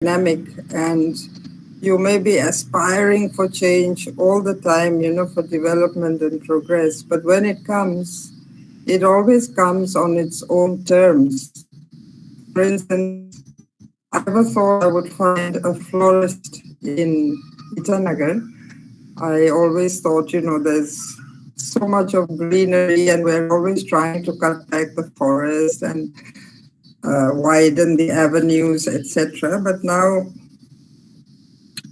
dynamic, and you may be aspiring for change all the time, for development and progress. But when it always comes on its own terms. For instance, I never thought I would find a florist in Itanagar. I always thought, there's so much of greenery and we're always trying to cut back the forest and widen the avenues, etc. But now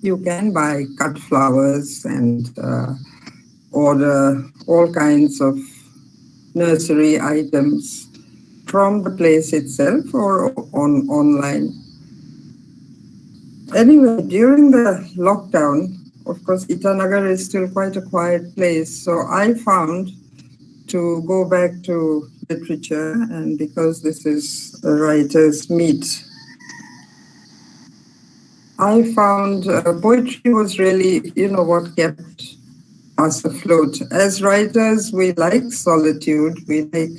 you can buy cut flowers and order all kinds of nursery items from the place itself or online. Anyway, during the lockdown, of course, Itanagar is still quite a quiet place. So I found to go back to literature, and because this is a writer's meet, I found poetry was really, what kept us afloat. As writers, we like solitude. We like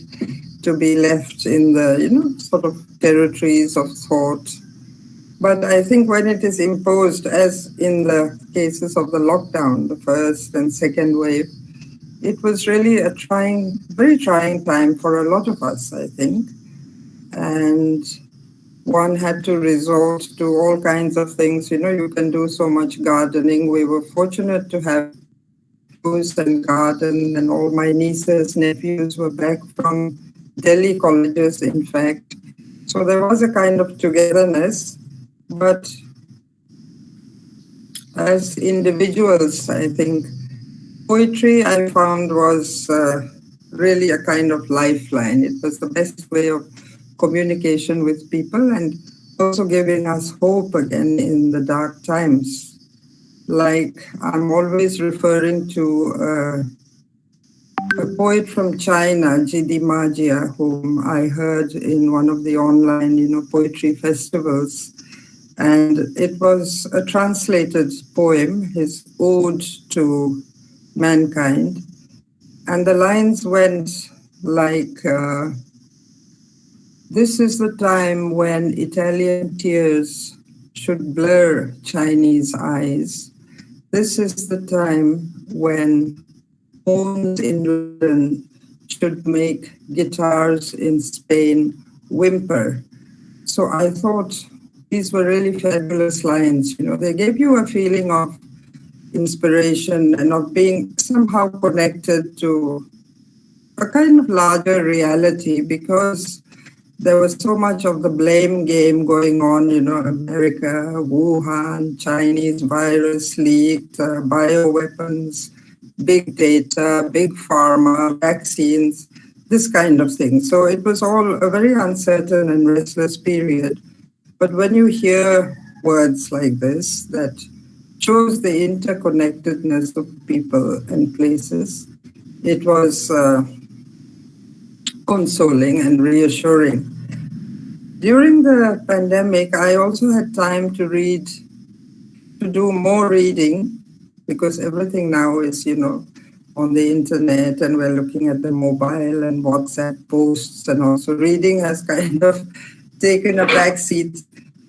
to be left in the, sort of territories of thought. But I think when it is imposed, as in the cases of the lockdown, the first and second wave, it was really a very trying time for a lot of us, I think. And one had to resort to all kinds of things. You can do so much gardening. We were fortunate to have house and garden, and all my nieces, nephews were back from Delhi colleges, in fact. So there was a kind of togetherness. But as individuals, I think poetry I found was really a kind of lifeline. It was the best way of communication with people and also giving us hope again in the dark times. Like I'm always referring to a poet from China, Jidi Majia, whom I heard in one of the online, poetry festivals. And it was a translated poem, his ode to mankind. And the lines went like, this is the time when Italian tears should blur Chinese eyes. This is the time when moons in London should make guitars in Spain whimper. So I thought these were really fabulous lines. They gave you a feeling of inspiration and of being somehow connected to a kind of larger reality, because there was so much of the blame game going on, America, Wuhan, Chinese virus leaked, bioweapons, big data, big pharma, vaccines, this kind of thing. So it was all a very uncertain and restless period. But when you hear words like this that shows the interconnectedness of people and places, it was consoling and reassuring. During the pandemic, I also had time to do more reading, because everything now is, on the internet, and we're looking at the mobile and WhatsApp posts, and also reading has kind of taken a back seat.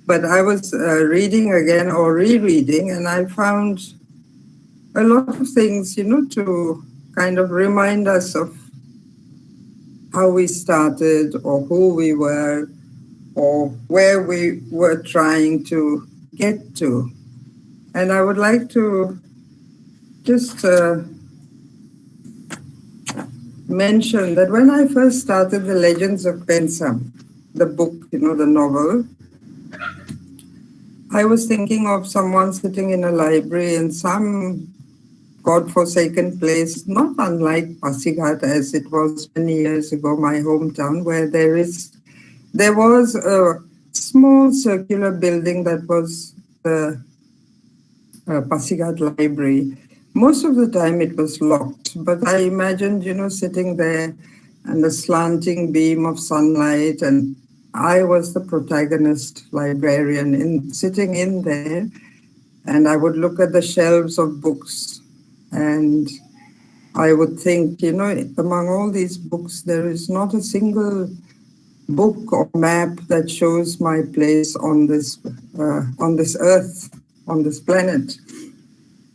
But I was reading again or rereading, and I found a lot of things, to kind of remind us of how we started or who we were or where we were trying to get to. And I would like to just mention that when I first started The Legends of Pensam, the book, the novel, I was thinking of someone sitting in a library in some godforsaken place, not unlike Pasighat as it was many years ago, my hometown, where there was a small circular building that was the Pasighat Library. Most of the time it was locked, but I imagined, sitting there and the slanting beam of sunlight, and I was the protagonist librarian sitting in there, and I would look at the shelves of books, and I would think, among all these books, there is not a single book or map that shows my place on this earth, on this planet.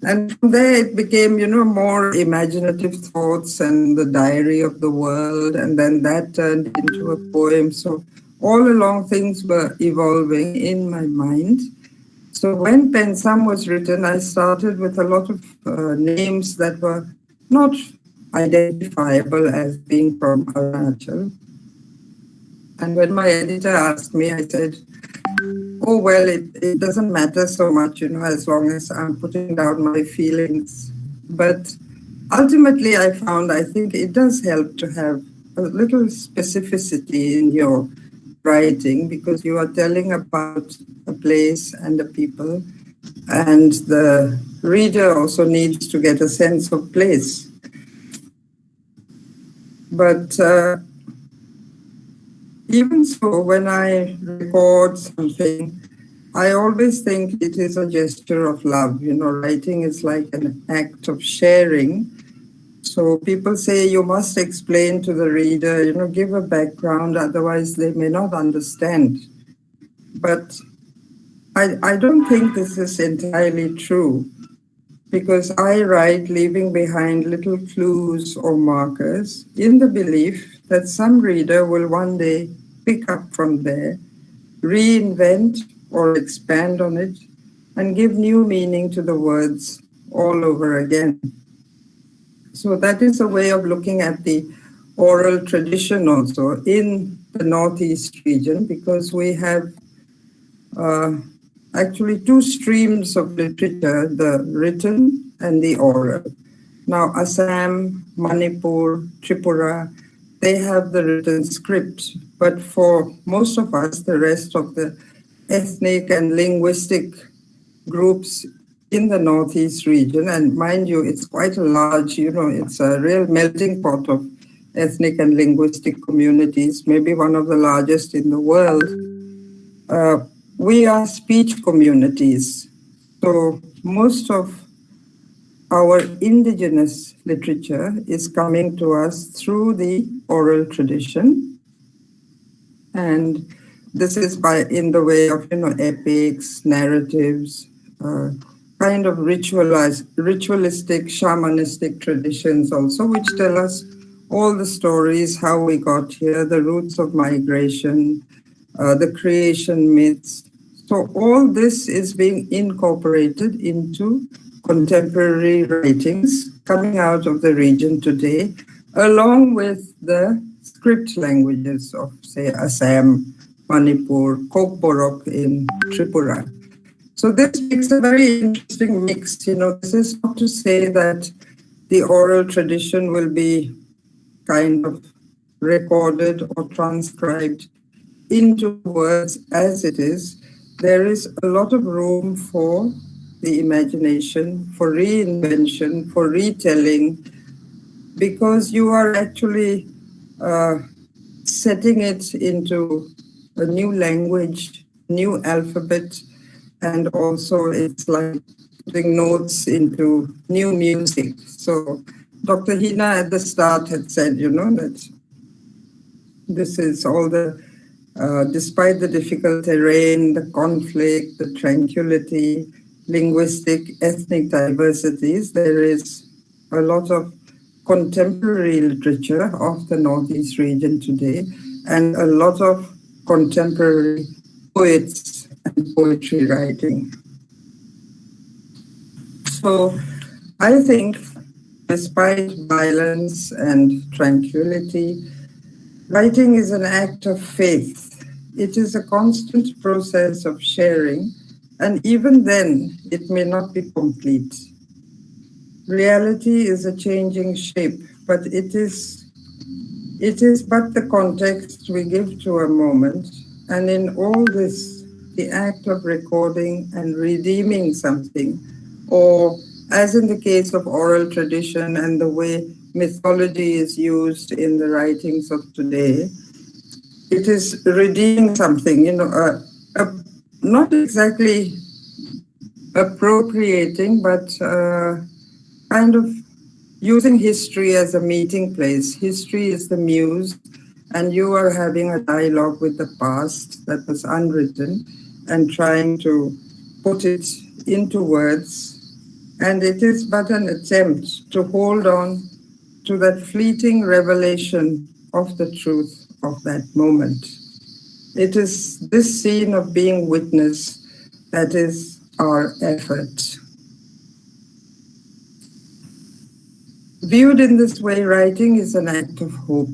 And from there it became, more imaginative thoughts and the diary of the world, and then that turned into a poem. So all along things were evolving in my mind. So when Pensam was written, I started with a lot of names that were not identifiable as being from Arunachal. And when my editor asked me, I said, oh, well, it doesn't matter so much, as long as I'm putting down my feelings. But ultimately, I think it does help to have a little specificity in your writing, because you are telling about a place and a people, and the reader also needs to get a sense of place. But even so, when I record something, I always think it is a gesture of love. Writing is like an act of sharing. So people say you must explain to the reader, give a background, otherwise they may not understand. But I don't think this is entirely true, because I write leaving behind little clues or markers in the belief that some reader will one day pick up from there, reinvent or expand on it, and give new meaning to the words all over again. So that is a way of looking at the oral tradition also in the Northeast region, because we have actually two streams of literature, the written and the oral. Now, Assam, Manipur, Tripura, they have the written script, but for most of us, the rest of the ethnic and linguistic groups in the Northeast region, and mind you, it's quite a large, it's a real melting pot of ethnic and linguistic communities, maybe one of the largest in the world. We are speech communities. So most of our indigenous literature is coming to us through the oral tradition. And this is in the way of, epics, narratives, kind of ritualistic, shamanistic traditions also, which tell us all the stories, how we got here, the roots of migration, the creation myths. So all this is being incorporated into contemporary writings coming out of the region today, along with the script languages of, say, Assam, Manipur, Kokborok in Tripura. So this makes a very interesting mix. This is not to say that the oral tradition will be kind of recorded or transcribed into words as it is. There is a lot of room for the imagination, for reinvention, for retelling, because you are actually setting it into a new language, new alphabet, and also it's like putting notes into new music. So Dr. Hina at the start had said, that this is all despite the difficult terrain, the conflict, the tranquility, linguistic, ethnic diversities, there is a lot of contemporary literature of the Northeast region today, and a lot of contemporary poets and poetry writing. So I think despite violence and tranquility, writing is an act of faith. It is a constant process of sharing, and even then, it may not be complete. Reality is a changing shape, but it is but the context we give to a moment. And in all this, the act of recording and redeeming something, or as in the case of oral tradition and the way mythology is used in the writings of today, it is redeeming something, not exactly appropriating, but kind of using history as a meeting place. History is the muse, and you are having a dialogue with the past that was unwritten and trying to put it into words. And it is but an attempt to hold on to that fleeting revelation of the truth of that moment. It is this scene of being witness that is our effort. Viewed in this way, writing is an act of hope.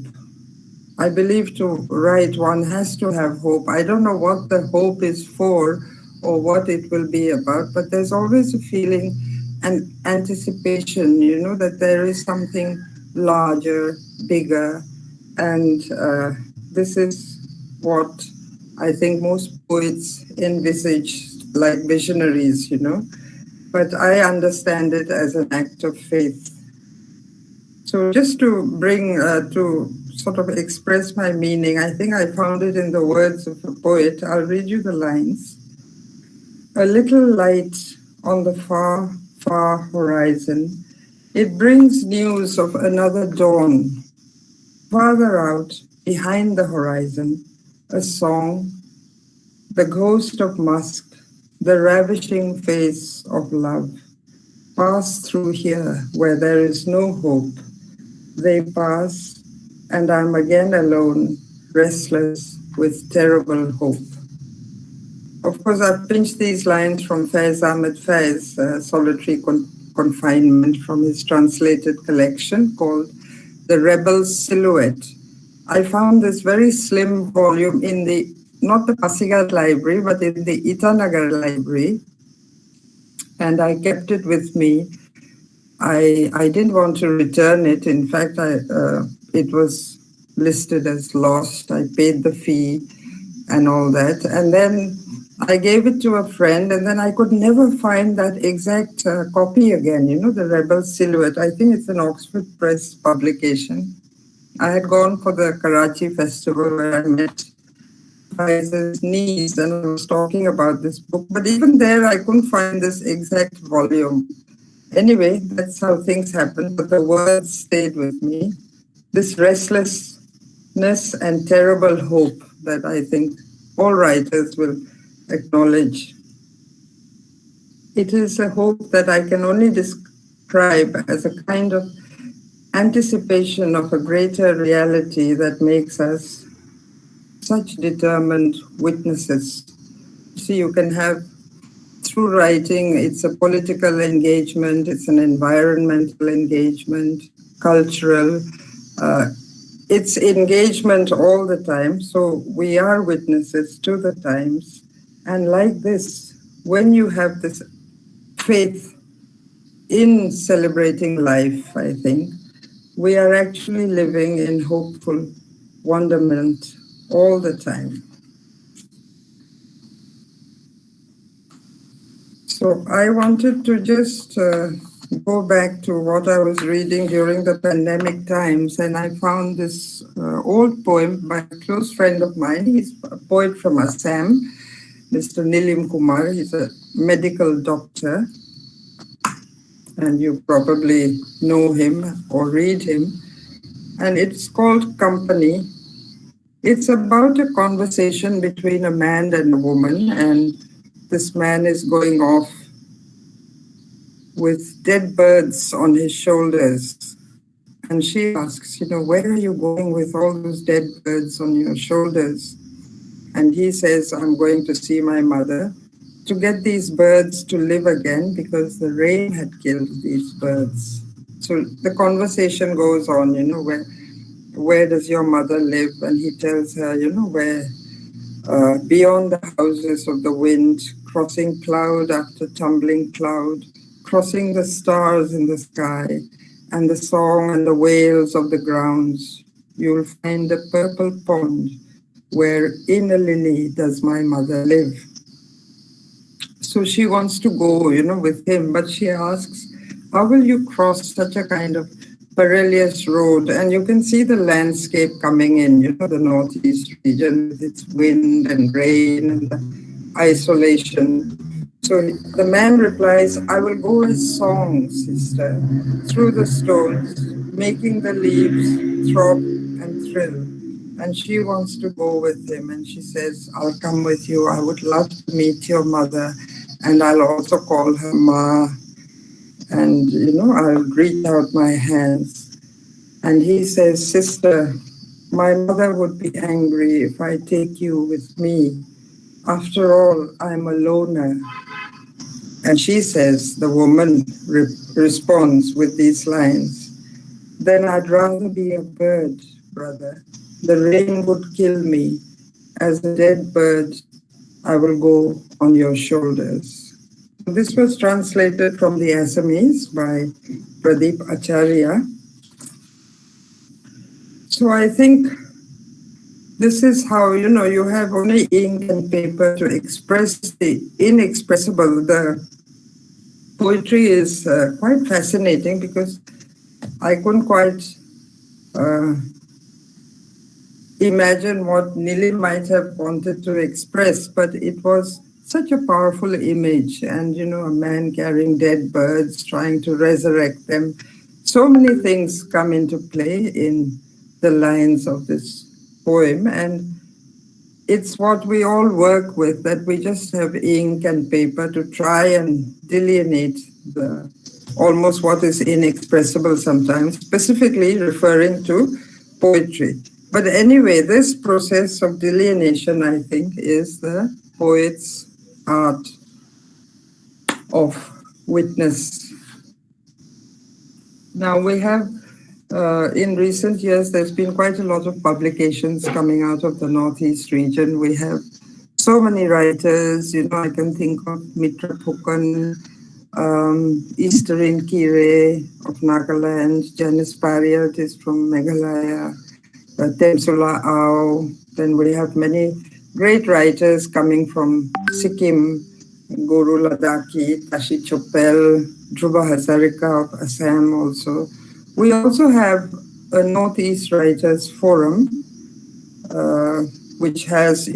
I believe to write, one has to have hope. I don't know what the hope is for or what it will be about, but there's always a feeling and anticipation, that there is something larger, bigger, and this is what I think most poets envisage like visionaries, but I understand it as an act of faith. So just to bring, to sort of express my meaning, I think I found it in the words of a poet. I'll read you the lines. A little light on the far, far horizon, it brings news of another dawn. Farther out, behind the horizon, a song, the ghost of musk, the ravishing face of love. Pass through here where there is no hope. They pass, and I'm again alone, restless with terrible hope. Of course, I've pinched these lines from Faiz Ahmed Faiz, Solitary Confinement, from his translated collection called The Rebel's Silhouette. I found this very slim volume in not the Pasigat library, but in the Itanagar library, and I kept it with me. I didn't want to return it. In fact, it was listed as lost. I paid the fee and all that. And then I gave it to a friend, and then I could never find that exact copy again, the Rebel Silhouette. I think it's an Oxford Press publication. I had gone for the Karachi festival where I met Faiz's niece, and I was talking about this book. But even there, I couldn't find this exact volume. Anyway, that's how things happen, but the words stayed with me. This restlessness and terrible hope that I think all writers will acknowledge. It is a hope that I can only describe as a kind of anticipation of a greater reality that makes us such determined witnesses. See, you can have, through writing, it's a political engagement, it's an environmental engagement, cultural, it's engagement all the time. So we are witnesses to the times. And like this, when you have this faith in celebrating life, I think, we are actually living in hopeful wonderment all the time. So I wanted to just go back to what I was reading during the pandemic times, and I found this old poem by a close friend of mine. He's a poet from Assam, Mr. Nilim Kumar. He's a medical doctor, and you probably know him or read him. And it's called Company. It's about a conversation between a man and a woman, and this man is going off with dead birds on his shoulders. And she asks, where are you going with all those dead birds on your shoulders? And he says, I'm going to see my mother to get these birds to live again because the rain had killed these birds. So the conversation goes on, where does your mother live? And he tells her, where beyond the houses of the wind, crossing cloud after tumbling cloud, crossing the stars in the sky, and the song and the wails of the grounds, you'll find a purple pond where in a lily does my mother live. So she wants to go, with him, but she asks, how will you cross such a kind of perilous road? And you can see the landscape coming in, the northeast region with its wind and rain and the isolation. So the man replies, I will go as song, sister, through the stones, making the leaves throb and thrill. and she wants to go with him. And she says, I'll come with you. I would love to meet your mother. And I'll also call her Ma. And, I'll reach out my hands. And he says, Sister, my mother would be angry if I take you with me. After all, I'm a loner. And she says, the woman responds with these lines, then I'd rather be a bird, brother. The rain would kill me. As a dead bird, I will go on your shoulders. This was translated from the Assamese by Pradeep Acharya. So I think this is how, you have only ink and paper to express the inexpressible. The poetry is quite fascinating because I couldn't quite imagine what Nili might have wanted to express, but it was such a powerful image. And, a man carrying dead birds, trying to resurrect them. So many things come into play in the lines of this poem. And it's what we all work with, that we just have ink and paper to try and delineate almost what is inexpressible sometimes, specifically referring to poetry. But anyway, this process of delineation, I think, is the poet's art of witness. Now we have, in recent years, there's been quite a lot of publications coming out of the Northeast region. We have so many writers, I can think of Mitra Phukan, Easterin Kire of Nagaland, Janice Parriott is from Meghalaya, Temsula Ao. Then we have many great writers coming from Sikkim, Guru Ladaki, Tashi Chopel, Dhruva Hazarika of Assam also. We also have a Northeast Writers Forum, which has,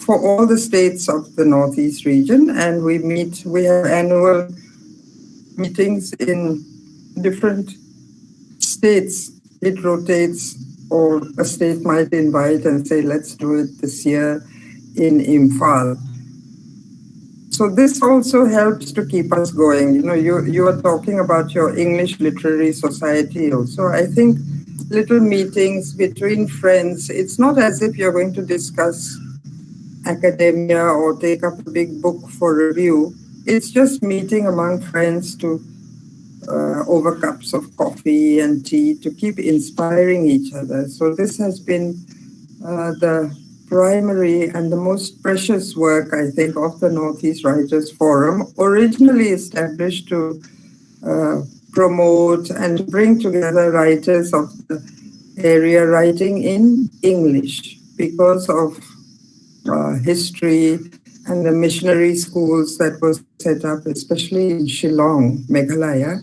for all the states of the Northeast region, and we have annual meetings in different states. It rotates, or a state might invite and say, let's do it this year in Imphal. So this also helps to keep us going. You are talking about your English Literary Society also. I think little meetings between friends, it's not as if you're going to discuss academia or take up a big book for review. It's just meeting among friends to over cups of coffee and tea to keep inspiring each other. So this has been the primary and the most precious work, I think, of the Northeast Writers Forum, originally established to promote and bring together writers of the area writing in English because of history and the missionary schools that were set up, especially in Shillong, Meghalaya.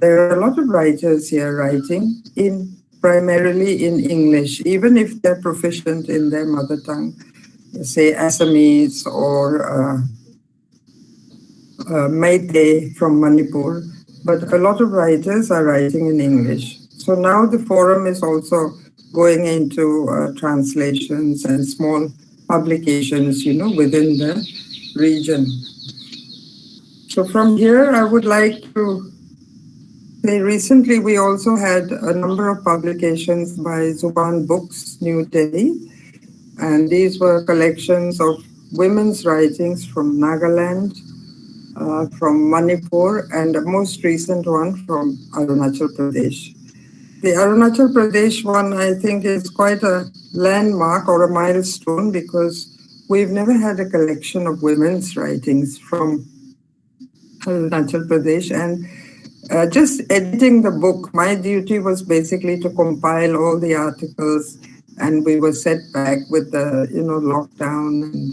There are a lot of writers here writing primarily in English, even if they're proficient in their mother tongue, say Assamese or Meitei from Manipur. But a lot of writers are writing in English. So now the forum is also going into translations and small publications, within the region. So from here, I would like to say recently we also had a number of publications by Zuban Books, New Delhi, and these were collections of women's writings from Nagaland, from Manipur, and the most recent one from Arunachal Pradesh. The Arunachal Pradesh one, I think, is quite a landmark or a milestone because we've never had a collection of women's writings from Arunachal Pradesh. And just editing the book, my duty was basically to compile all the articles, and we were set back with the, lockdown and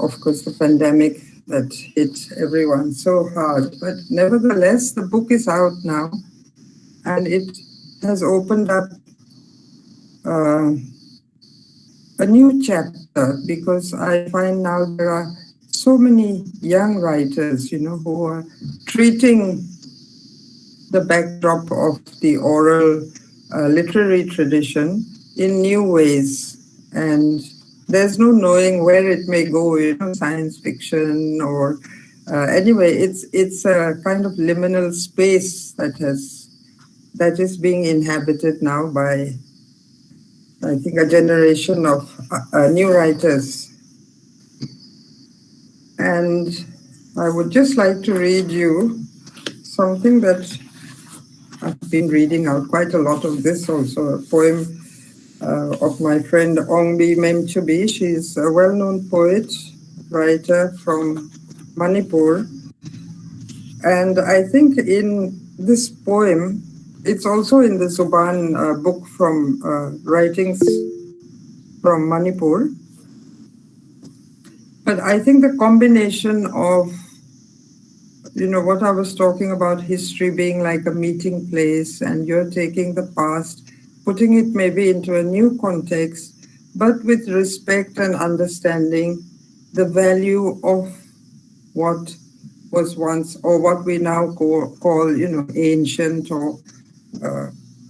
of course, the pandemic that hit everyone so hard. But nevertheless, the book is out now, and it has opened up a new chapter because I find now there are so many young writers, who are treating the backdrop of the oral literary tradition in new ways. And there's no knowing where it may go, science fiction or anyway, it's a kind of liminal space that is being inhabited now by, I think, a generation of new writers. And I would just like to read you something that I've been reading out quite a lot of this also, a poem of my friend Ongbi Memchubi. She's a well-known poet, writer from Manipur. And I think in this poem, it's also in the Zuban book from Writings from Manipur. But I think the combination of, what I was talking about, history being like a meeting place, and you're taking the past, putting it maybe into a new context, but with respect and understanding the value of what was once, or what we now call ancient or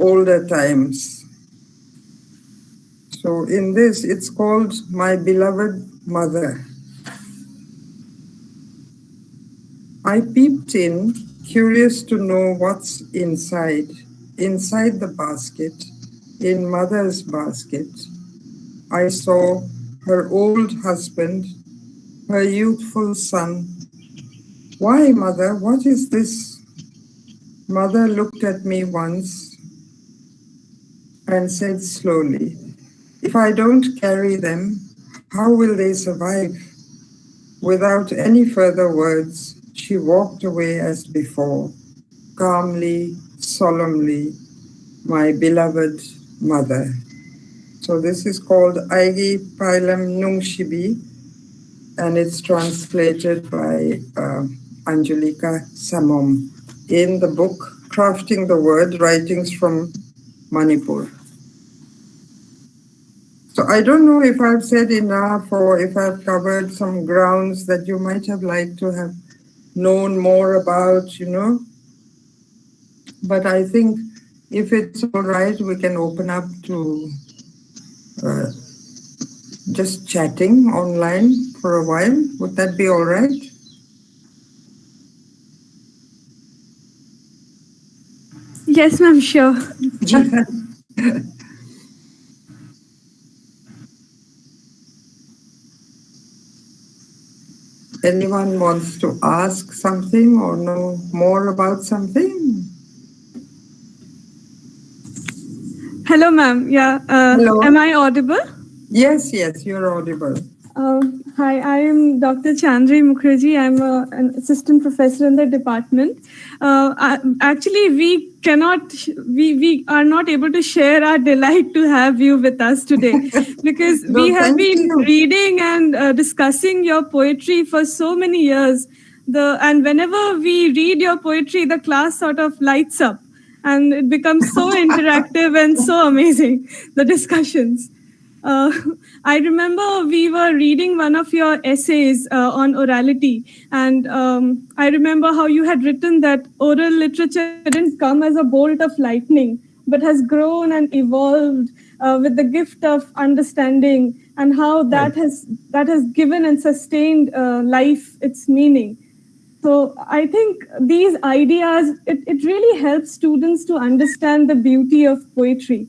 older times. So in this, it's called My Beloved Mother. I peeped in, curious to know what's inside the basket, in Mother's basket. I saw her old husband, her youthful son. Why, Mother, what is this? Mother looked at me once and said slowly, if I don't carry them, how will they survive? Without any further words, she walked away as before, calmly, solemnly, my beloved mother. So this is called Aigi Pailam Nungshibi, and it's translated by Angelika Samom in the book Crafting the Word, Writings from Manipur. So I don't know if I've said enough or if I've covered some grounds that you might have liked to have known more about, But I think if it's all right, we can open up to just chatting online for a while. Would that be all right? Yes, ma'am, sure. Anyone wants to ask something or know more about something? Hello, ma'am. Yeah. Hello. Am I audible? Yes, you're audible. Hi, I am Dr. Chandri Mukherjee. I'm an assistant professor in the department. Actually, we are not able to share our delight to have you with us today because No, we have been you. reading and discussing your poetry for so many years. And whenever we read your poetry, the class sort of lights up and it becomes so interactive and so amazing, the discussions. I remember we were reading one of your essays on orality, and I remember how you had written that oral literature didn't come as a bolt of lightning, but has grown and evolved with the gift of understanding, and how that has given and sustained life its meaning. So I think these ideas, it really helps students to understand the beauty of poetry.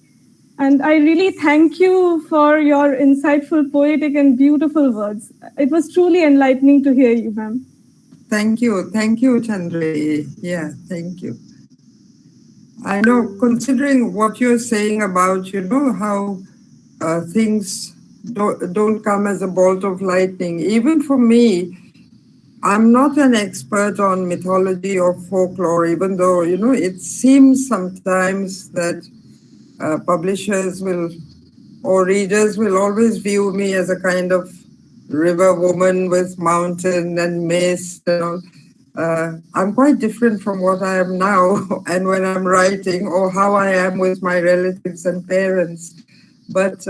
And I really thank you for your insightful, poetic, and beautiful words. It was truly enlightening to hear you, ma'am. Thank you, Chandri. Yeah, thank you. I know, considering what you're saying about, how things don't come as a bolt of lightning. Even for me, I'm not an expert on mythology or folklore, even though, it seems sometimes that publishers will, or readers will always view me as a kind of river woman with mountain and mist and all. I'm quite different from what I am now and when I'm writing, or how I am with my relatives and parents. But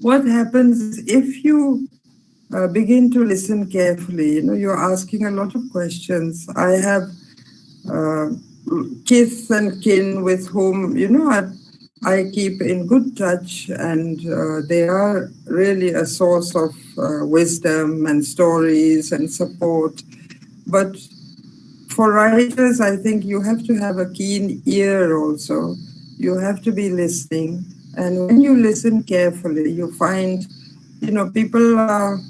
what happens is, if you begin to listen carefully, you're asking a lot of questions. I have kith and kin with whom, I keep in good touch, and they are really a source of wisdom and stories and support. But for writers, I think you have to have a keen ear also. You have to be listening. And when you listen carefully, you find, people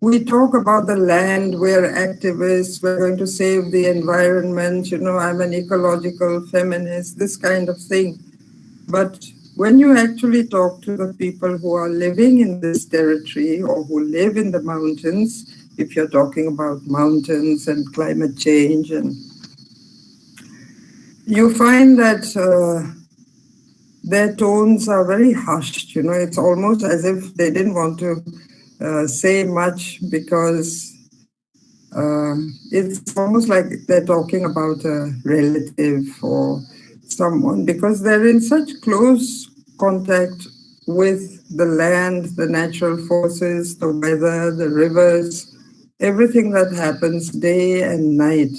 we talk about the land, we're activists, we're going to save the environment, I'm an ecological feminist, this kind of thing. But when you actually talk to the people who are living in this territory or who live in the mountains, if you're talking about mountains and climate change, and you find that their tones are very hushed. It's almost as if they didn't want to say much because it's almost like they're talking about a relative or someone, because they're in such close contact with the land, the natural forces, the weather, the rivers, everything that happens day and night.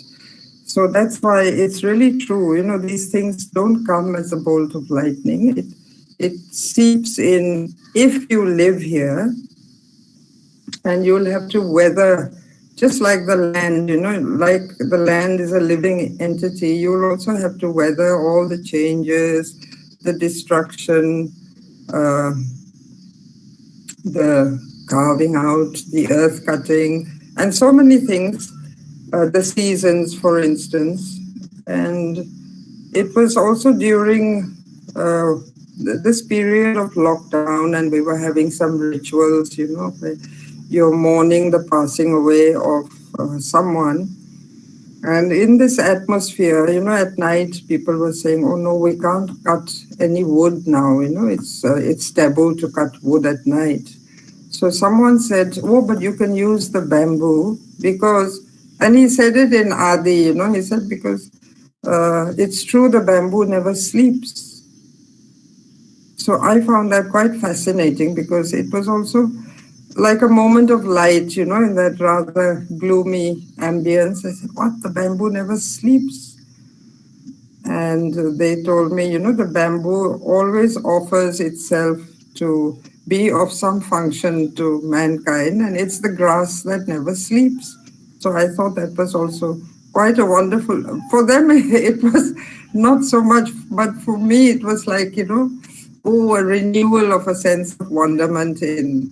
So that's why it's really true. These things don't come as a bolt of lightning. It seeps in if you live here, and you'll have to weather, just like the land, like the land is a living entity, you'll also have to weather all the changes, the destruction, uh, the carving out, the earth cutting, and so many things, the seasons, for instance. And it was also during this period of lockdown, and we were having some rituals, where you're mourning the passing away of someone. And in this atmosphere, at night, people were saying, "Oh no, we can't cut any wood now. It's taboo to cut wood at night." So someone said, "Oh, but you can use the bamboo because," and he said it in Adi. He said, because it's true, the bamboo never sleeps. So I found that quite fascinating, because it was also like a moment of light, in that rather gloomy ambience. I said, "What? The bamboo never sleeps?" And they told me, the bamboo always offers itself to be of some function to mankind, and it's the grass that never sleeps. So I thought that was also quite a wonderful, for them it was not so much, but for me it was like, a renewal of a sense of wonderment in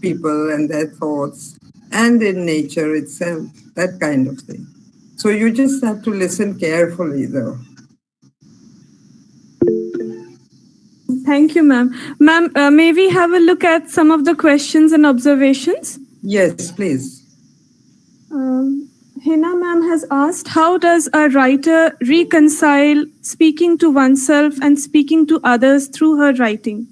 people and their thoughts and in nature itself, that kind of thing. So you just have to listen carefully, though. Thank you, ma'am. Ma'am, may we have a look at some of the questions and observations? Yes, please. Hina ma'am has asked, how does a writer reconcile speaking to oneself and speaking to others through her writing?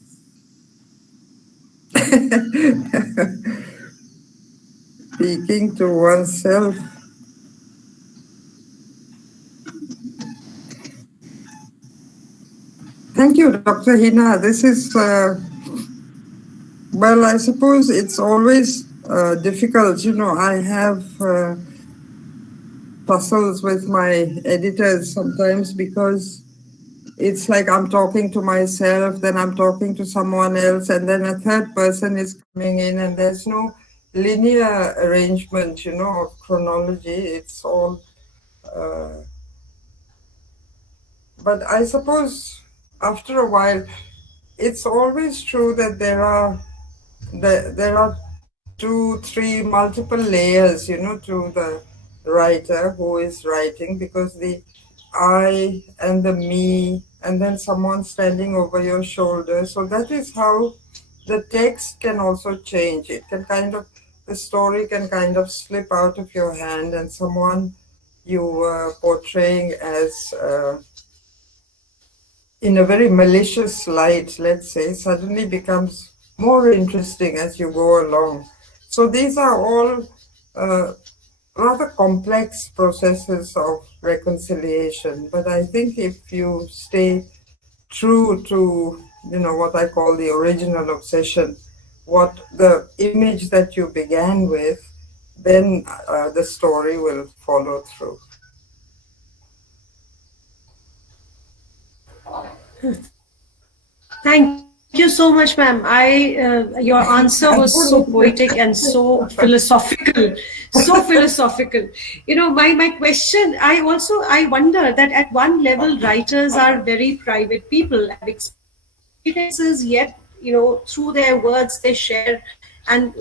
Speaking to oneself. Thank you, Dr. Hina. This is, well, I suppose it's always difficult. I have tussles with my editors sometimes, because it's like I'm talking to myself, then I'm talking to someone else, and then a third person is coming in, and there's no linear arrangement, of chronology. It's all, but I suppose after a while, it's always true that there are 2, 3 multiple layers, to the writer who is writing, because the I and the me, and then someone standing over your shoulder. So that is how the text can also change. It can the story can kind of slip out of your hand, and someone you were portraying as in a very malicious light, let's say, suddenly becomes more interesting as you go along. So these are all rather complex processes of reconciliation. But I think if you stay true to, what I call the original obsession, what the image that you began with, then the story will follow through. Thank you so much, ma'am. Your answer was so poetic and so philosophical, so philosophical. You know, my question. I wonder that at one level, writers are very private people, have experiences, yet through their words they share, and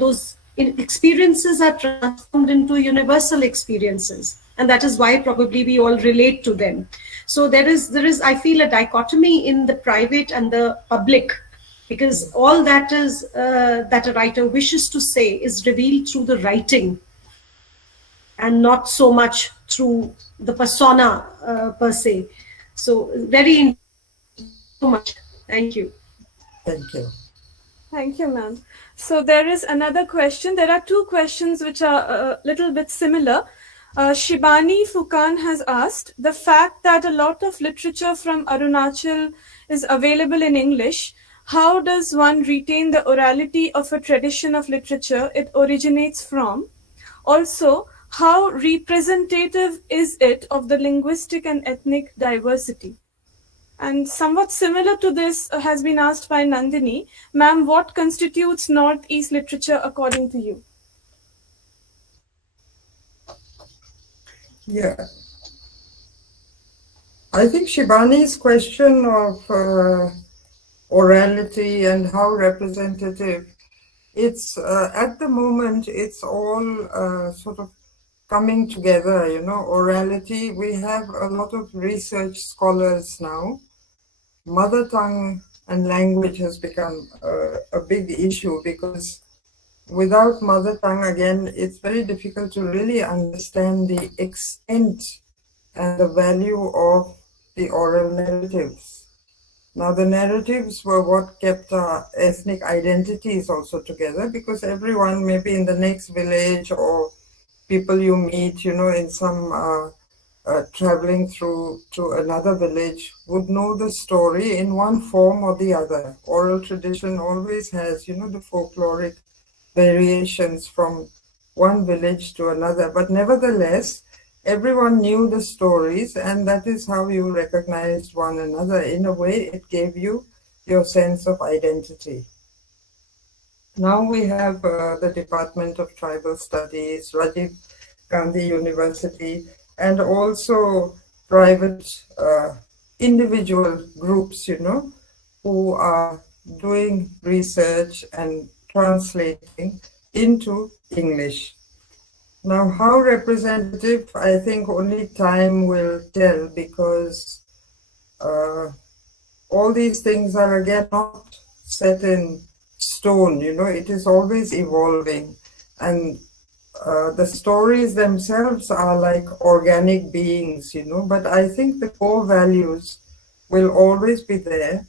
those experiences are transformed into universal experiences, and that is why probably we all relate to them. So there is I feel a dichotomy in the private and the public, because all that is that a writer wishes to say is revealed through the writing, and not so much through the persona per se. So very interesting. Thank you so much. Thank you. Thank you. Thank you, ma'am. So there is another question. There are two questions which are a little bit similar. Shibani Fukan has asked, the fact that a lot of literature from Arunachal is available in English, how does one retain the orality of a tradition of literature it originates from? Also, how representative is it of the linguistic and ethnic diversity? And somewhat similar to this has been asked by Nandini. Ma'am, what constitutes Northeast literature according to you? Yeah, I think Shivani's question of orality and how representative, it's at the moment, it's all sort of coming together, orality. We have a lot of research scholars now. Mother tongue and language has become a big issue because without mother tongue, again, it's very difficult to really understand the extent and the value of the oral narratives. Now, the narratives were what kept our ethnic identities also together, because everyone, maybe in the next village or people you meet, in some traveling through to another village, would know the story in one form or the other. Oral tradition always has, the folkloric variations from one village to another, but nevertheless, everyone knew the stories, and that is how you recognized one another. In a way, it gave you your sense of identity. Now we have the Department of Tribal Studies, Rajiv Gandhi University, and also private individual groups, who are doing research and translating into English. Now, how representative, I think only time will tell, because all these things are again not set in stone, it is always evolving. And the stories themselves are like organic beings, but I think the core values will always be there.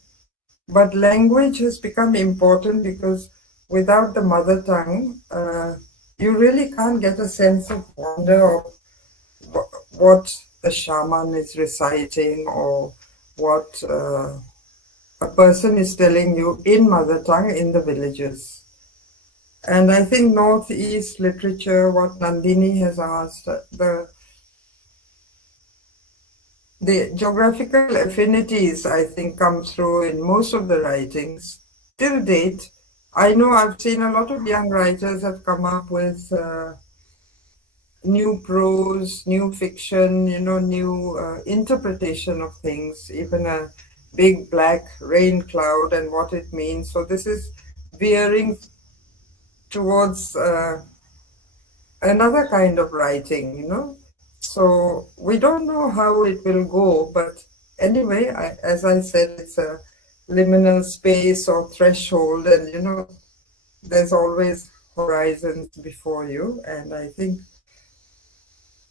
But language has become important because without the mother tongue, you really can't get a sense of wonder of what the shaman is reciting, or what a person is telling you in mother tongue in the villages. And I think Northeast literature, what Nandini has asked, the geographical affinities, I think, come through in most of the writings. Till date, I know I've seen a lot of young writers have come up with new prose, new fiction, new interpretation of things, even a big black rain cloud and what it means. So this is veering towards another kind of writing, So we don't know how it will go, but anyway, as I said, it's a liminal space or threshold, and there's always horizons before you. And I think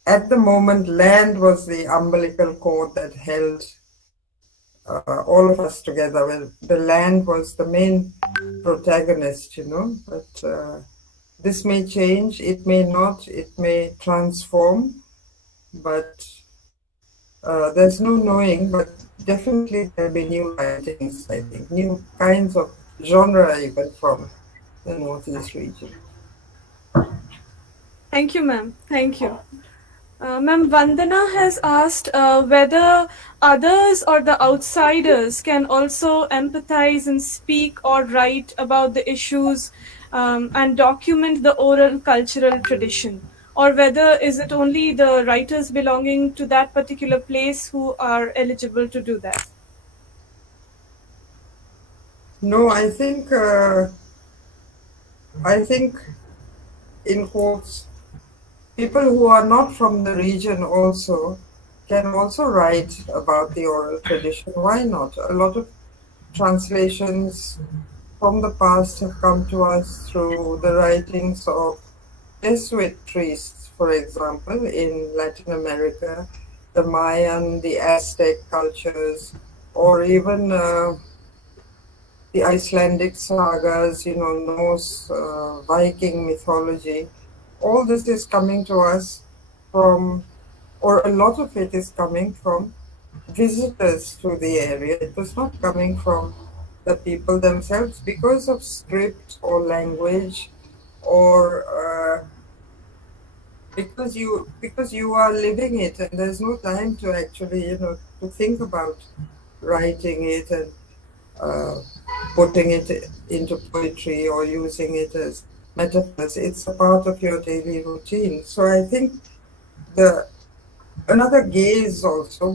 at the moment, land was the umbilical cord that held all of us together. Well, the land was the main protagonist, but this may change, it may not, it may transform, but there's no knowing. But definitely there'll be new writings, I think, new kinds of genre even from the Northeast region. Thank you, ma'am. Thank you. Ma'am, Vandana has asked whether others or the outsiders can also empathize and speak or write about the issues and document the oral cultural tradition, or whether is it only the writers belonging to that particular place who are eligible to do that? No, I think in quotes, people who are not from the region also can also write about the oral tradition. Why not? A lot of translations from the past have come to us through the writings of Jesuit priests, for example, in Latin America, the Mayan, the Aztec cultures, or even the Icelandic sagas, Norse, Viking mythology. All this is coming to us from, or a lot of it is coming from visitors to the area. It was not coming from the people themselves because of script or language or because you are living it and there's no time to actually to think about writing it and uh, putting it into poetry or using it as metaphors. It's a part of your daily routine. So I think the another gaze also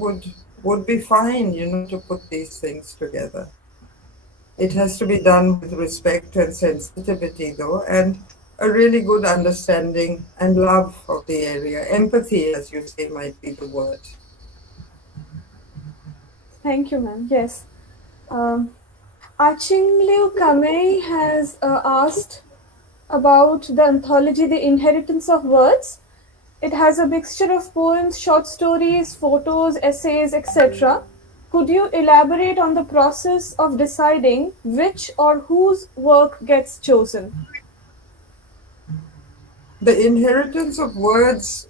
would be fine, to put these things together. It has to be done with respect and sensitivity, though, and a really good understanding and love of the area. Empathy, as you say, might be the word. Thank you, ma'am. Yes. Um, Achinglu Kamei has asked about the anthology The Inheritance of Words. It has a mixture of poems, short stories, photos, essays, etc. Could you elaborate on the process of deciding which or whose work gets chosen? The inheritance of words,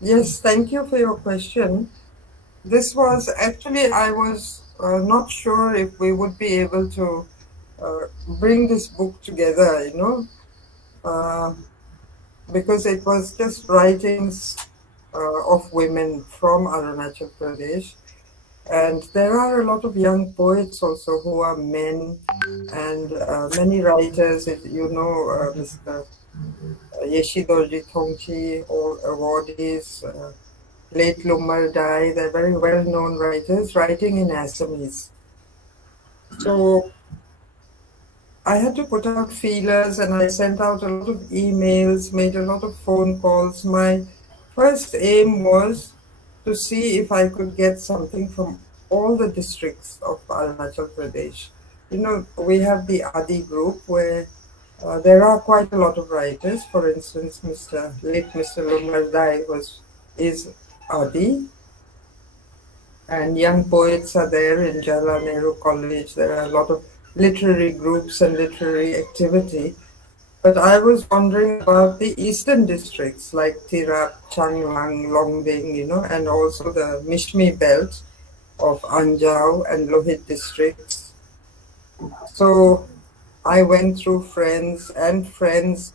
yes, thank you for your question. This was actually, I was not sure if we would be able to uh, bring this book together, uh, because it was just writings of women from Arunachal Pradesh. And there are a lot of young poets also who are men, and many writers, Mr. Yeshidorji Thongchi, all awardees, late Lumar Dai, they're very well known writers writing in Assamese. So I had to put out feelers and I sent out a lot of emails, made a lot of phone calls. My first aim was to see if I could get something from all the districts of Arunachal Pradesh. We have the Adi group where there are quite a lot of writers. For instance, Mr. Lumar Dai is Adi, and young poets are there in Jala Nehru College. There are a lot of literary groups and literary activity. But I was wondering about the eastern districts like Tirap, Changlang, Longding, and also the Mishmi belt of Anjao and Lohit districts. So I went through friends, and friends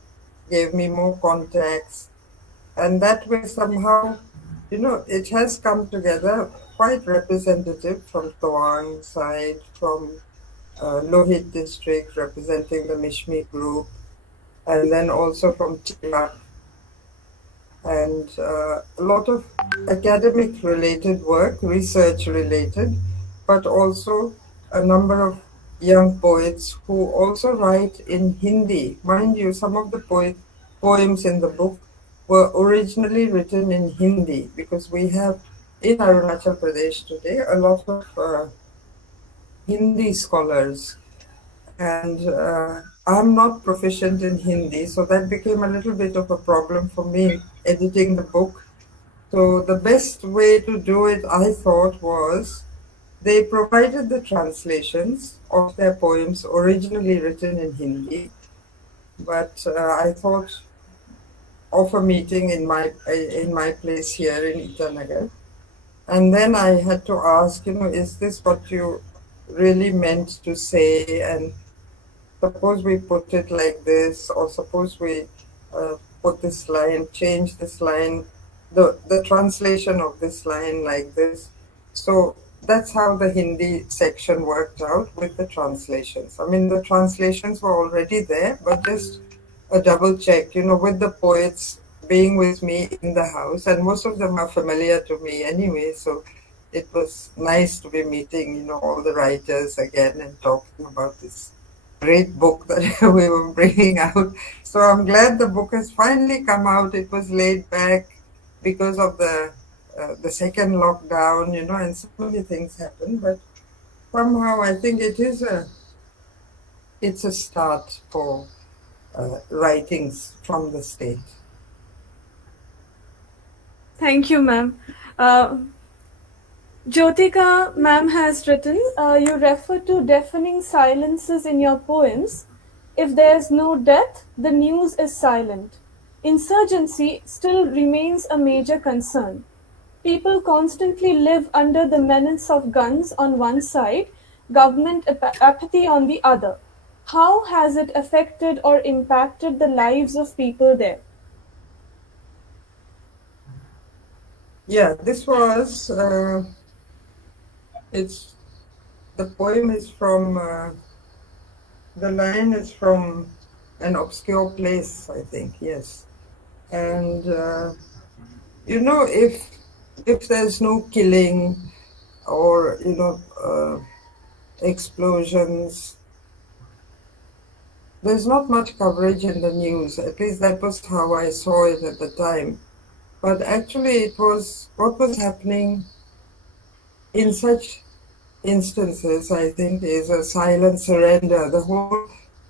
gave me more contacts. And that way, somehow, it has come together quite representative from Toang side, from Lohit district representing the Mishmi group, and then also from Tirap, and a lot of academic related work, research related, but also a number of young poets who also write in Hindi. Mind you, some of the poems in the book were originally written in Hindi because we have in Arunachal Pradesh today a lot of Hindi scholars, and I'm not proficient in Hindi, so that became a little bit of a problem for me editing the book. So the best way to do it, I thought, was they provided the translations of their poems originally written in Hindi, but I thought of a meeting in my place here in Itanagar. And then I had to ask, is this what you really meant to say? And suppose we put it like this, or suppose we put this line, change this line the translation of this line like this. So that's how the Hindi section worked out with the translations. I mean, the translations were already there, but just a double check, with the poets being with me in the house, and most of them are familiar to me anyway. So it was nice to be meeting, all the writers again and talking about this great book that we were bringing out. So I'm glad the book has finally come out. It was laid back because of the second lockdown, and so many things happened. But somehow I think it's a start for writings from the state. Thank you, ma'am. Jyotika ma'am has written, you refer to deafening silences in your poems. If there's no death, the news is silent. Insurgency still remains a major concern. People constantly live under the menace of guns on one side, government apathy on the other. How has it affected or impacted the lives of people there? Yeah, this was it's the poem is from the line is from an obscure place, I think. Yes, and if there's no killing or explosions, there's not much coverage in the news. At least that was how I saw it at the time. But actually, it was what was happening in such instances, I think, is a silent surrender. The whole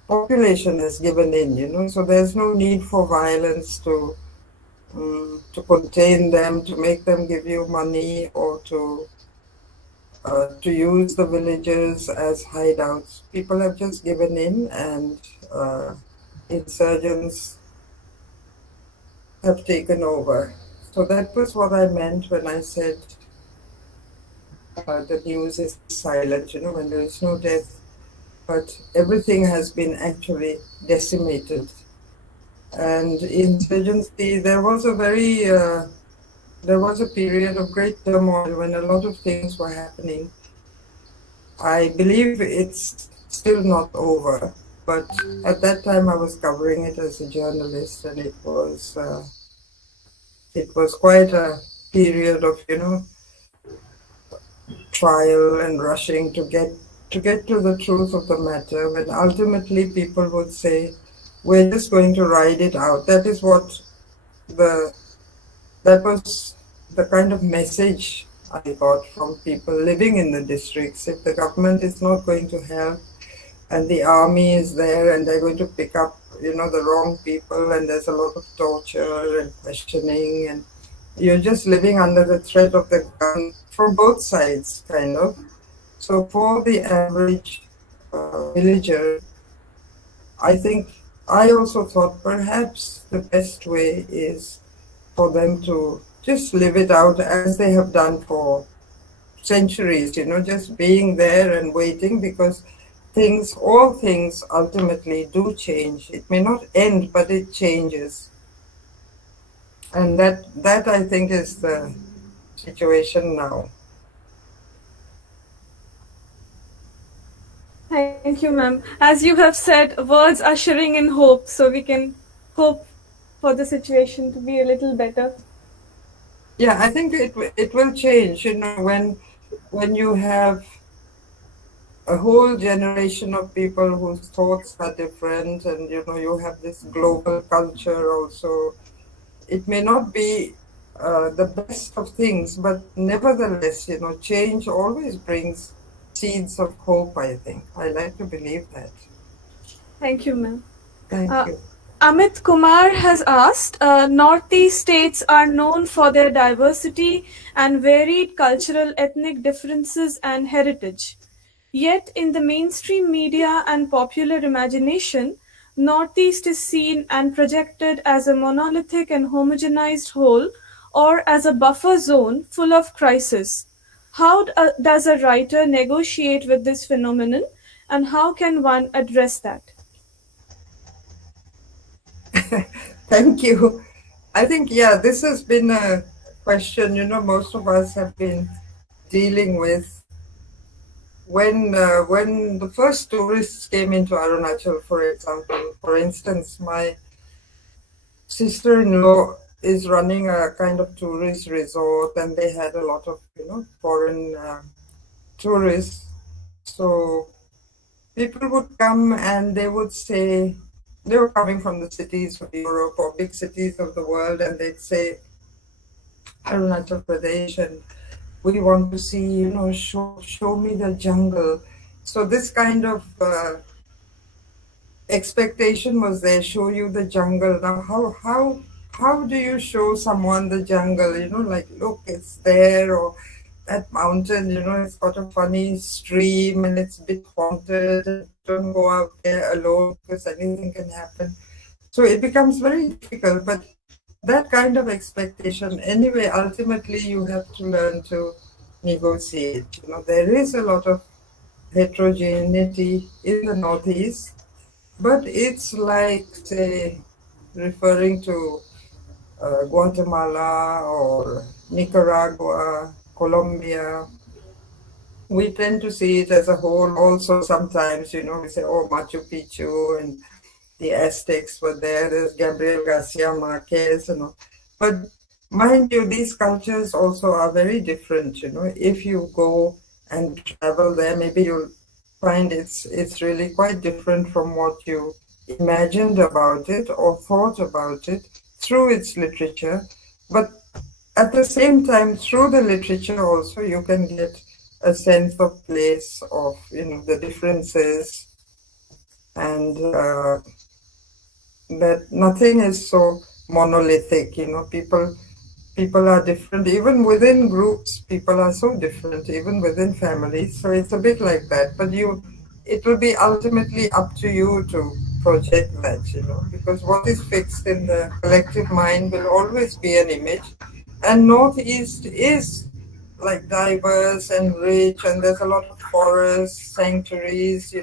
population has given in, so there's no need for violence to contain them, to make them give you money, or to use the villages as hideouts. People have just given in, and insurgents have taken over. So that was what I meant when I said the news is silent, when there is no death, but everything has been actually decimated. And insurgency, there was a period of great turmoil when a lot of things were happening. I believe it's still not over, but at that time I was covering it as a journalist, and it was quite a period of trial and rushing to get to the truth of the matter. When ultimately people would say, "We're just going to ride it out." The that was the kind of message I got from people living in the districts. If the government is not going to help, and the army is there, and they're going to pick up, the wrong people, and there's a lot of torture and questioning, and you're just living under the threat of the gun from both sides, kind of. So for the average villager, I think I also thought perhaps the best way is for them to just live it out as they have done for centuries, just being there and waiting, because all things ultimately do change. It may not end, but it changes. And that I think is the situation now. Thank you, ma'am. As you have said, words ushering in hope, so we can hope for the situation to be a little better. Yeah, I think it will change, when you have a whole generation of people whose thoughts are different, and you have this global culture also. It may not be the best of things, but nevertheless, change always brings seeds of hope, I think. I like to believe that. Thank you, ma'am. Thank you. Amit Kumar has asked, Northeast states are known for their diversity and varied cultural ethnic differences and heritage. Yet, in the mainstream media and popular imagination, Northeast is seen and projected as a monolithic and homogenized whole or as a buffer zone full of crisis. How does a writer negotiate with this phenomenon, and how can one address that? Thank you. I think, yeah, this has been a question, most of us have been dealing with when the first tourists came into Arunachal, for example. For instance, my sister-in-law is running a kind of tourist resort, and they had a lot of, foreign tourists. So people would come and they would say, they were coming from the cities of Europe or big cities of the world, and they'd say, Arunachal Pradesh, and we want to see, show me the jungle. So this kind of expectation was there, show you the jungle. Now, how do you show someone the jungle? Like, look, it's there, or that mountain, it's got a funny stream and it's a bit haunted. Don't go out there alone because anything can happen. So it becomes very difficult. But that kind of expectation, anyway, ultimately you have to learn to negotiate. There is a lot of heterogeneity in the Northeast, but it's like, say, referring to Guatemala or Nicaragua, Colombia. We tend to see it as a whole. Also, sometimes, we say, oh, Machu Picchu and the Aztecs were there. There's Gabriel Garcia Marquez, But mind you, these cultures also are very different. If you go and travel there, maybe you'll find it's really quite different from what you imagined about it or thought about it through its literature. But at the same time, through the literature also, you can get a sense of place, of the differences, and that nothing is so monolithic. People are different. Even within groups, people are so different, even within families. So it's a bit like that. But it will be ultimately up to you to project that, because what is fixed in the collective mind will always be an image. And Northeast is like diverse and rich, and there's a lot of forests, sanctuaries,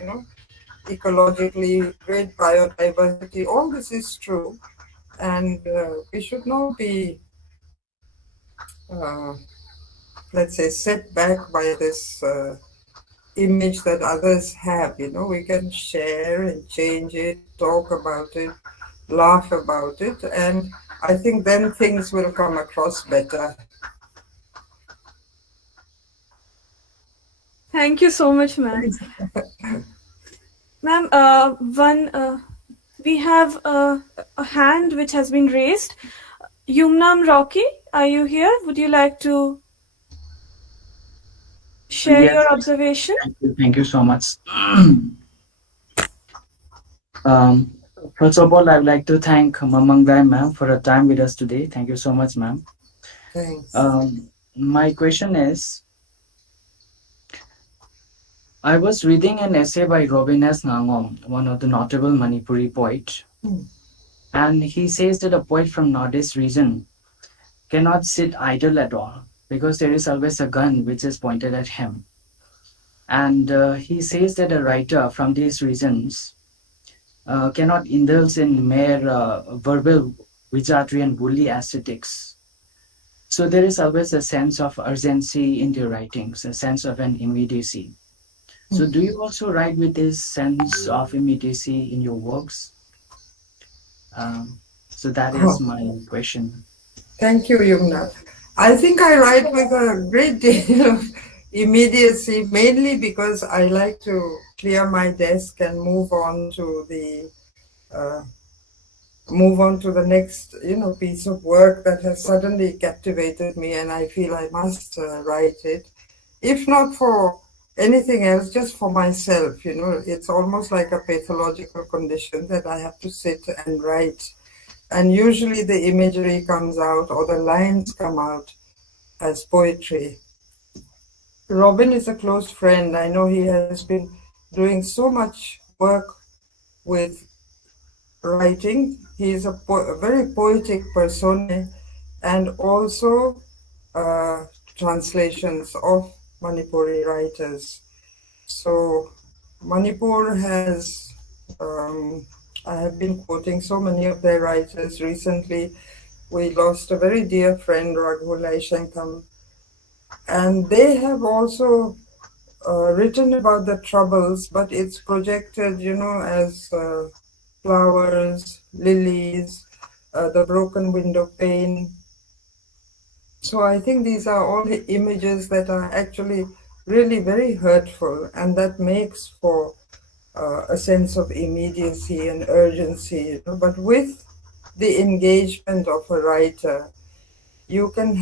ecologically great biodiversity. All this is true, and we should not be, uh, let's say, set back by this image that others have. We can share and change it, talk about it, laugh about it, and I think then things will come across better. Thank you so much, ma'am. Ma'am, we have a hand which has been raised. Yumnam Rocky, are you here? Would you like to share Yes, your observation? thank you so much. Um, First of all, I would like to thank Mamangdai ma'am for her time with us today. Thank you so much, ma'am. Thanks. My question is, I was reading an essay by Robin S. Ngangom, one of the notable Manipuri poet, and he says that a poet from Northeast region cannot sit idle at all because there is always a gun which is pointed at him. And he says that a writer from these regions cannot indulge in mere verbal wizardry and woolly aesthetics. So there is always a sense of urgency in your writings, a sense of an immediacy. So do you also write with this sense of immediacy in your works? So that is my question. Thank you, Yumna. I think I write with a great deal of immediacy, mainly because I like to clear my desk and move on to the next, piece of work that has suddenly captivated me, and I feel I must write it. If not for anything else, just for myself. It's almost like a pathological condition that I have to sit and write. And usually the imagery comes out or the lines come out as poetry. Robin is a close friend. I know he has been doing so much work with writing. He is a very poetic person, and also translations of Manipuri writers. So Manipur has, I have been quoting so many of their writers recently. we lost a very dear friend, Raghulai Shankam, and they have also written about the troubles, but it's projected, as flowers, lilies, the broken window pane. So I think these are all images that are actually really very hurtful, and that makes for a sense of immediacy and urgency. But with the engagement of a writer, you can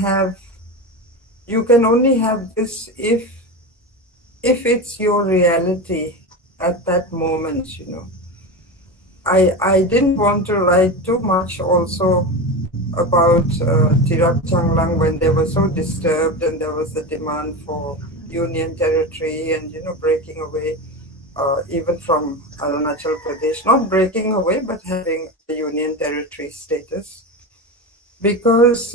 only have this if it's your reality at that moment. I didn't want to write too much also about Tirak Changlang when they were so disturbed and there was the demand for union territory and breaking away even from Arunachal Pradesh, not breaking away but having a union territory status, because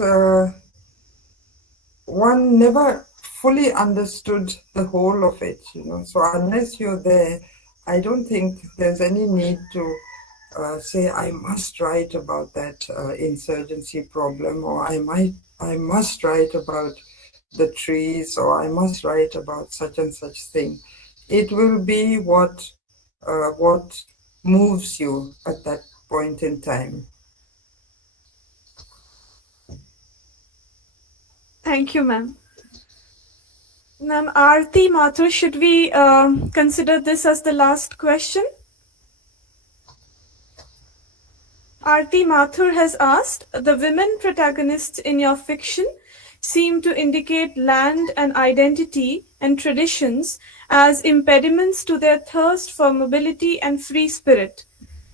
one never fully understood the whole of it. So unless you're there, I don't think there's any need to say I must write about that insurgency problem, or I must write about the trees, or I must write about such and such thing. It will be what moves you at that point in time. Thank you, ma'am. Ma'am, Aarti Mathur, should we consider this as the last question? Aarti Mathur has asked, the women protagonists in your fiction seem to indicate land and identity and traditions as impediments to their thirst for mobility and free spirit.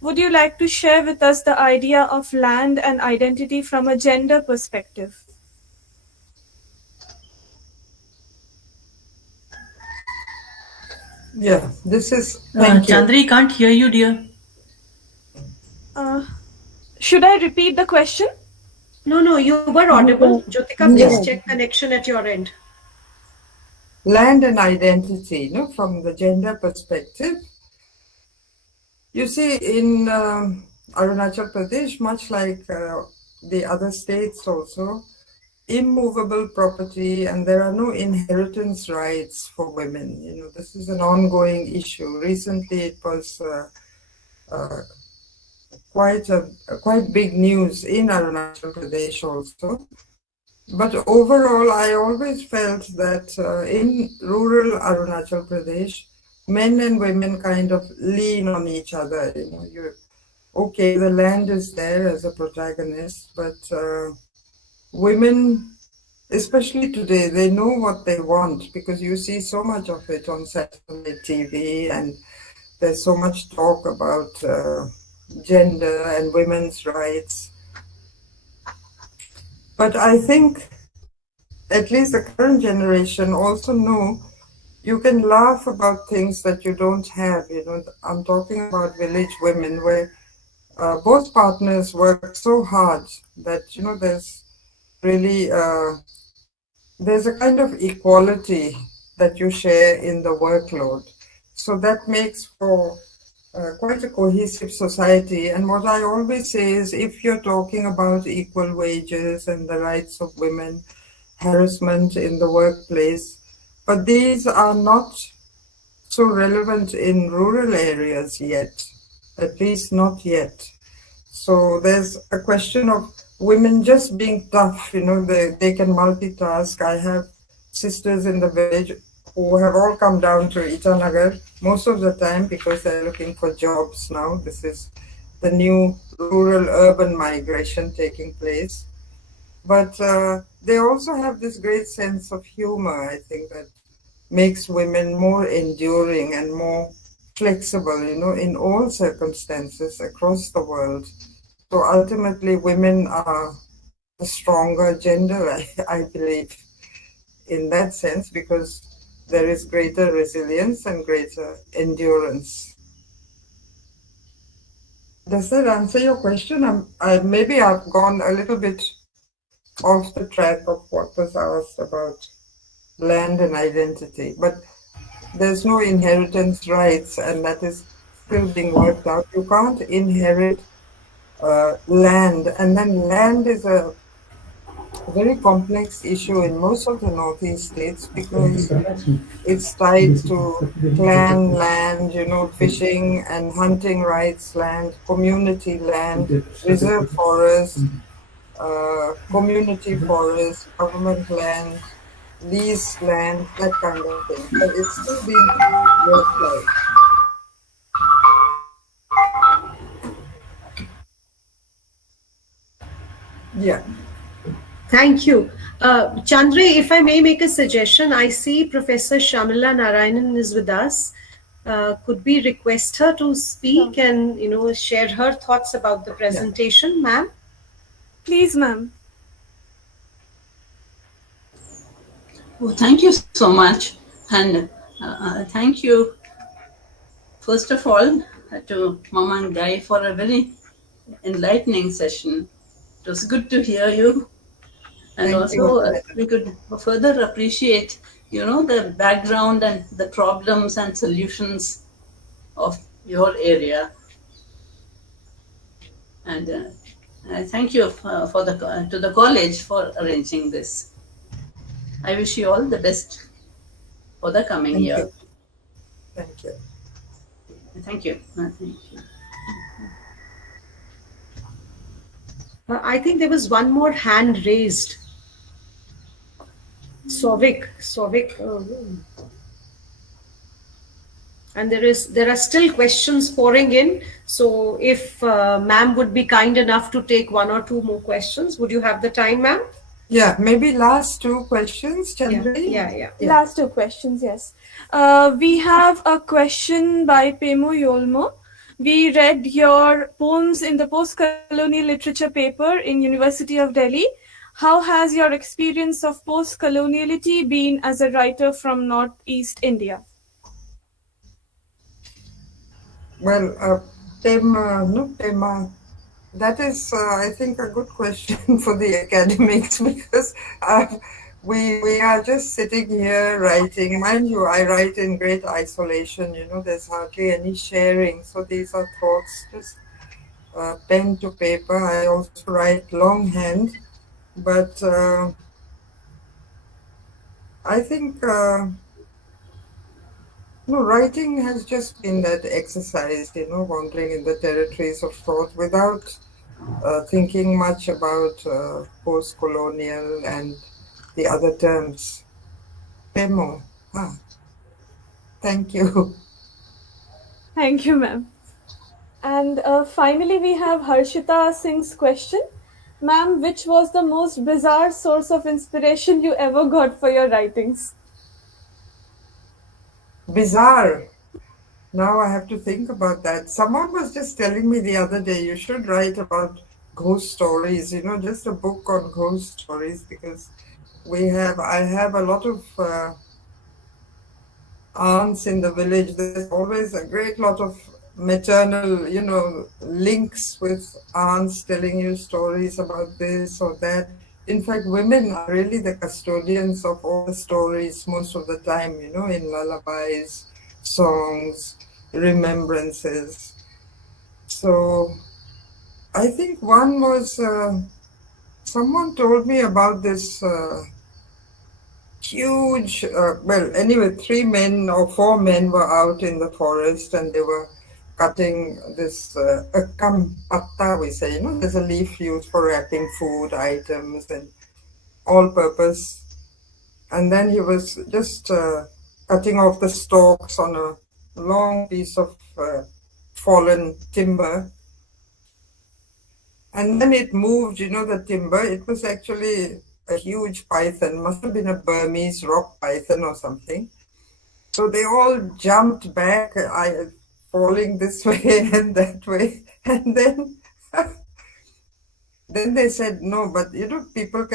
Would you like to share with us the idea of land and identity from a gender perspective? Yeah, this is. Thank you. Chandri, can't hear you, dear. Should I repeat the question? No, you were audible. Jyotika, please check connection at your end. Land and identity, from the gender perspective. You see, in Arunachal Pradesh, much like the other states also, immovable property, and there are no inheritance rights for women. This is an ongoing issue. Recently, it was quite big news in Arunachal Pradesh also. But overall, I always felt that in rural Arunachal Pradesh, men and women kind of lean on each other. Okay, the land is there as a protagonist, but women, especially today, they know what they want because you see so much of it on satellite TV, and there's so much talk about gender and women's rights. But I think at least the current generation also know you can laugh about things that you don't have. I'm talking about village women where both partners work so hard that, there's really, there's a kind of equality that you share in the workload. So that makes for quite a cohesive society. And what I always say is, if you're talking about equal wages and the rights of women, harassment in the workplace, but these are not so relevant in rural areas yet, at least not yet. So there's a question of women just being tough, they can multitask. I have sisters in the village who have all come down to Itanagar most of the time because they're looking for jobs now. This is the new rural-urban migration taking place. But they also have this great sense of humor, I think, that makes women more enduring and more flexible, in all circumstances across the world. So ultimately, women are the stronger gender, I believe, in that sense, because there is greater resilience and greater endurance. Does that answer your question? Maybe I've gone a little bit off the track of what was asked about land and identity, but there's no inheritance rights, and that is still being worked out. You can't inherit land. And then land is a very complex issue in most of the Northeast states because it's tied to clan land, fishing and hunting rights land, community land, reserve forest, community forest, government land, lease land, that kind of thing. But it's still being worked out. Yeah. Thank you. Chandra, if I may make a suggestion, I see Professor Shamila Narayanan is with us. Could we request her to speak and share her thoughts about the presentation, ma'am? Please, ma'am. Oh, thank you so much. And thank you, first of all, to Mama and Guy for a very enlightening session. It was good to hear you. And Thank also, you. we could further appreciate, the background and the problems and solutions of your area. And I thank you to the college for arranging this. I wish you all the best for the coming Thank year. you. Thank you. Thank you. Thank you. I think there was one more hand raised. Sovik. And there are still questions pouring in. So if ma'am would be kind enough to take one or two more questions, would you have the time, ma'am? Yeah, maybe last two questions, Chandra. Yeah. Last two questions, yes. We have a question by Pemo Yolmo. We read your poems in the post-colonial literature paper in University of Delhi. How has your experience of post-coloniality been as a writer from Northeast India? Well, Pema, that is, I think, a good question for the academics because we are just sitting here writing. Mind you, I write in great isolation, there's hardly any sharing. So these are thoughts, just pen to paper. I also write longhand, but I think writing has just been that exercise, wandering in the territories of thought without thinking much about post-colonial and the other terms. Pemo. Thank you. Thank you, ma'am. And finally, we have Harshita Singh's question. Ma'am, which was the most bizarre source of inspiration you ever got for your writings? Bizarre. Now I have to think about that. Someone was just telling me the other day, you should write about ghost stories, just a book on ghost stories because I have a lot of aunts in the village. There's always a great lot of maternal, links with aunts telling you stories about this or that. In fact, women are really the custodians of all the stories most of the time, in lullabies, songs, remembrances. So I think one was, someone told me about this huge, anyway, 3 men or 4 men were out in the forest and they were cutting this akkam patta, we say, there's a leaf used for wrapping food items and all purpose. And then he was just cutting off the stalks on a long piece of fallen timber. And then it moved, the timber. It was actually a huge python, must have been a Burmese rock python or something. So they all jumped back, falling this way and that way. And then they said, no, but people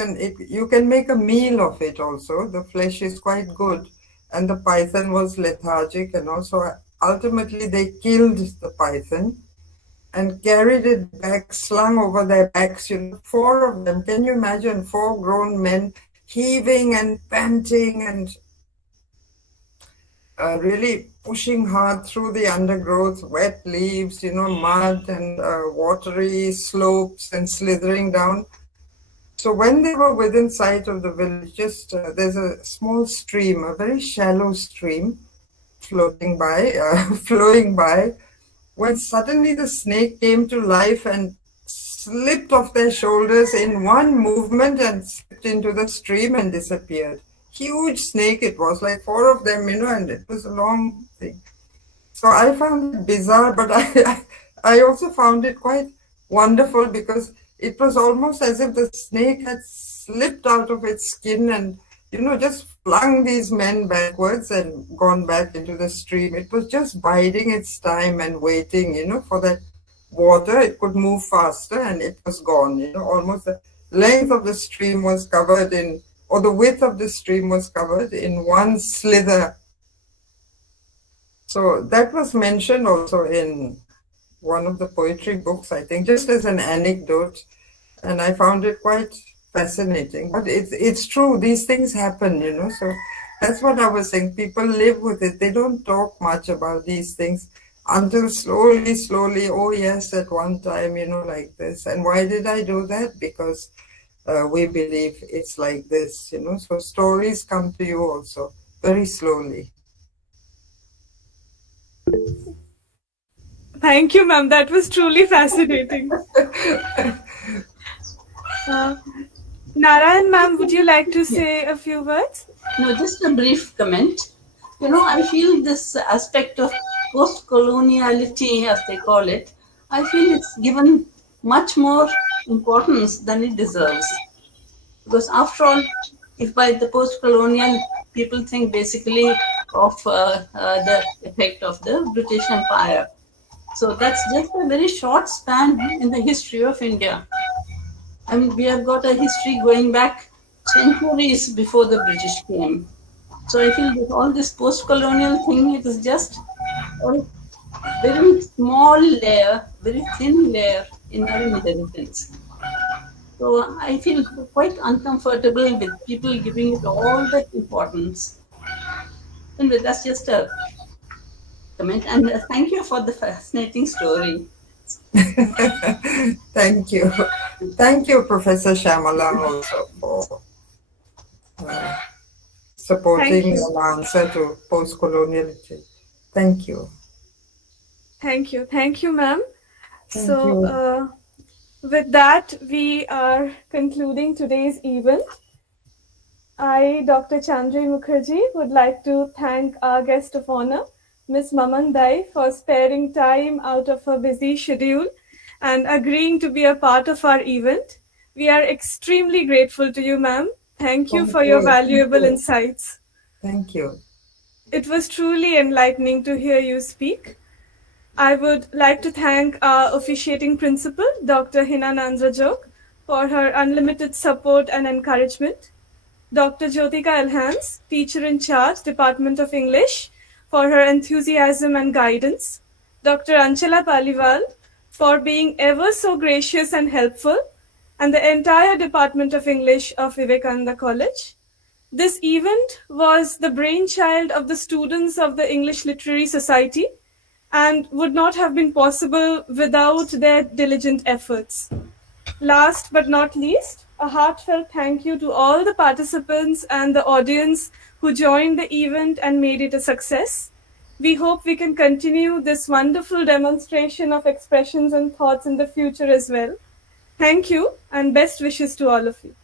you can make a meal of it also. The flesh is quite good. And the python was lethargic and also ultimately they killed the python and carried it back, slung over their backs, 4 of them. Can you imagine 4 grown men heaving and panting and really pushing hard through the undergrowth, wet leaves, mud and watery slopes and slithering down. So when they were within sight of the village, just there's a small stream, a very shallow stream floating by, flowing by, when suddenly the snake came to life and slipped off their shoulders in one movement and slipped into the stream and disappeared. Huge snake it was, like four of them, and it was a long thing. So I found it bizarre, but I also found it quite wonderful because it was almost as if the snake had slipped out of its skin and, just flung these men backwards and gone back into the stream. It was just biding its time and waiting, for that water. It could move faster and it was gone, almost the length of the stream was covered in, or the width of the stream was covered in one slither. So that was mentioned also in one of the poetry books, I think, just as an anecdote, and I found it quite fascinating. But it's true, these things happen, so that's what I was saying. People live with it. They don't talk much about these things until slowly, oh yes, at one time, like this. And why did I do that? Because we believe it's like this, so stories come to you also very slowly. Thank you, ma'am. That was truly fascinating. Narayan, ma'am, would you like to say a few words? No, just a brief comment. I feel this aspect of post-coloniality, as they call it, I feel it's given much more importance than it deserves. Because after all, if by the post-colonial, people think basically of the effect of the British Empire. So that's just a very short span in the history of India. I mean, we have got a history going back centuries before the British came. So I feel that all this post-colonial thing, it is just a very small layer, very thin layer in our inheritance. So I feel quite uncomfortable with people giving it all that importance. And that's just a comment. And thank you for the fascinating story. Thank you. Thank you, Professor Shyamala, also for supporting your answer to post-coloniality. Thank you. Thank you. Thank you, ma'am. Thank So, you. with that, we are concluding today's event. I, Dr. Chandri Mukherjee, would like to thank our guest of honor, Ms. Maman Dai, for sparing time out of her busy schedule and agreeing to be a part of our event. We are extremely grateful to you, ma'am. Thank you for your valuable insights. Thank you. It was truly enlightening to hear you speak. I would like to thank our officiating principal, Dr. Hina Nandrajog, for her unlimited support and encouragement. Dr. Jyotika Elhans, teacher in charge, Department of English, for her enthusiasm and guidance. Dr. Anchala Paliwal, for being ever so gracious and helpful, and the entire Department of English of Vivekananda College. This event was the brainchild of the students of the English Literary Society and would not have been possible without their diligent efforts. Last but not least, a heartfelt thank you to all the participants and the audience who joined the event and made it a success. We hope we can continue this wonderful demonstration of expressions and thoughts in the future as well. Thank you and best wishes to all of you.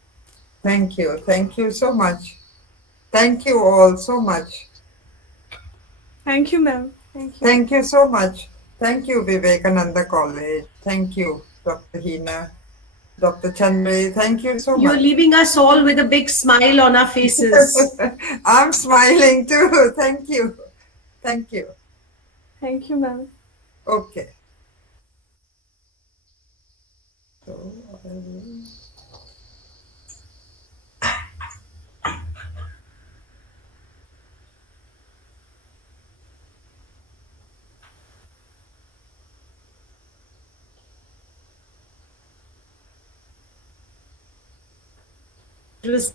Thank you. Thank you so much. Thank you all so much. Thank you, ma'am. Thank you. Thank you so much. Thank you, Vivekananda College. Thank you, Dr. Hina, Dr. Chandra. Thank you so much. You're leaving us all with a big smile on our faces. I'm smiling too. Thank you. Thank you. Thank you, ma'am. Okay. So, It was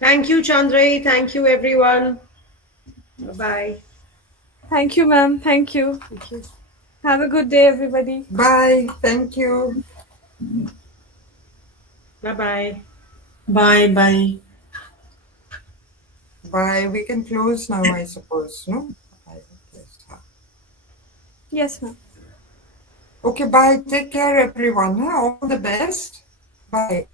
Thank you, Chandray. Thank you, everyone. Bye-bye. Thank you, ma'am. Thank you. Thank you. Have a good day, everybody. Bye. Thank you. Bye-bye. Bye, bye. Bye. We can close now, I suppose, no? Yes. Yes, ma'am. Okay, bye. Take care, everyone. Huh? All the best. Bye.